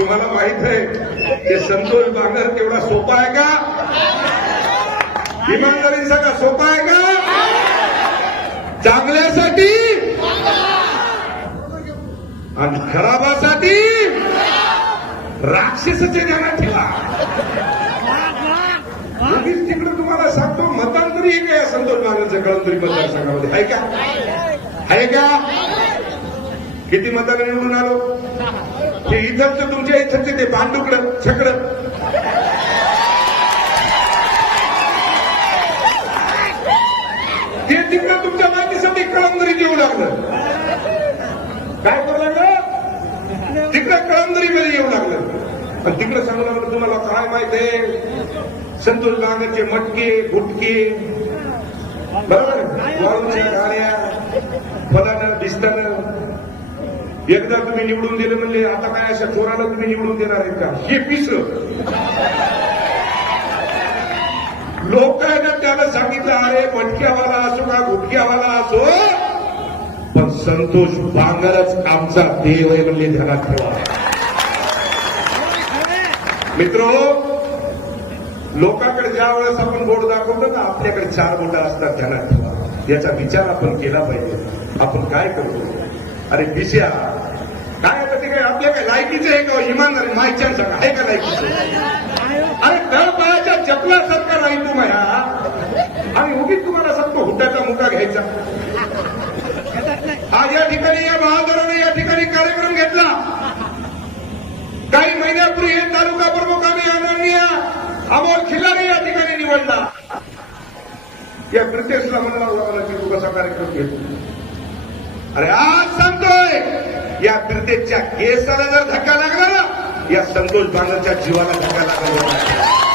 तुम्हाला माहीत आहे ते संतोष बांगर तेवढा सोपा आहे का? इमानदारी सगळा सोपा आहे का? चांगल्यासाठी आणि खराबासाठी राक्षसाचे ध्यानात ठेवा. तिकडे तुम्हाला सांगतो मतांतरी हे काय संतोष बांगरचं कळंतरी मतदारसंघामध्ये. आहे का? आहे का? किती मतांनी निवडून आलो? ते इथंच तुमच्या इथंच ते भांडुकडं छकड. ते तिकडं तुमच्या माहितीसाठी कळमदरी देऊ लागलं. काय करू लागलं? तिकडं कळमदरीमध्ये येऊ लागलं. पण तिकडं सांगू लागलं तुम्हाला काय माहीत आहे? संतोष गांगरचे मटके गुटके. बरोबर? गाड्या फलानं दिसतानं एकदा तुम्ही निवडून दिलं म्हणले आता काय अशा चोराला तुम्ही निवडून देणार आहेत का? हे पिस. लोकांना त्याला सांगितलं अरे मटक्यावाला असो का गुटक्यावाला असो पण संतोष बांगरच आमचा देव आहे म्हणले ध्यानात ठेवा. मित्र लोकांकडे ज्या वेळेस आपण बोट दाखवतो ना आपल्याकडे चार बोट असतात ध्यानात ठेवा. याचा विचार आपण केला पाहिजे. आपण काय करतो? अरे विषया काय आता ते काय आपल्या काय लायकीचं आहे का इमानदार माहिती सांगा आहे का लायकीचं? अरे तळपायाच्या चपलासारखा नाही तू माया. आणि उगीच तुम्हाला सांगतो हुड्याचा मुका घ्यायचा. हा या ठिकाणी या बहादराने या ठिकाणी कार्यक्रम घेतला. काही महिन्यापूर्वी हे तालुका प्रमुख आम्ही आदरणीय अमोल खिलारी या ठिकाणी निवडला. या ब्रिटिशला म्हणावं मला की तू कार्यक्रम घेतो अरे आज सांगतोय या ब्रिटिशच्या केसाला जर धक्का लागला ना या संतोष बांगरच्या जीवाला धक्का लागला.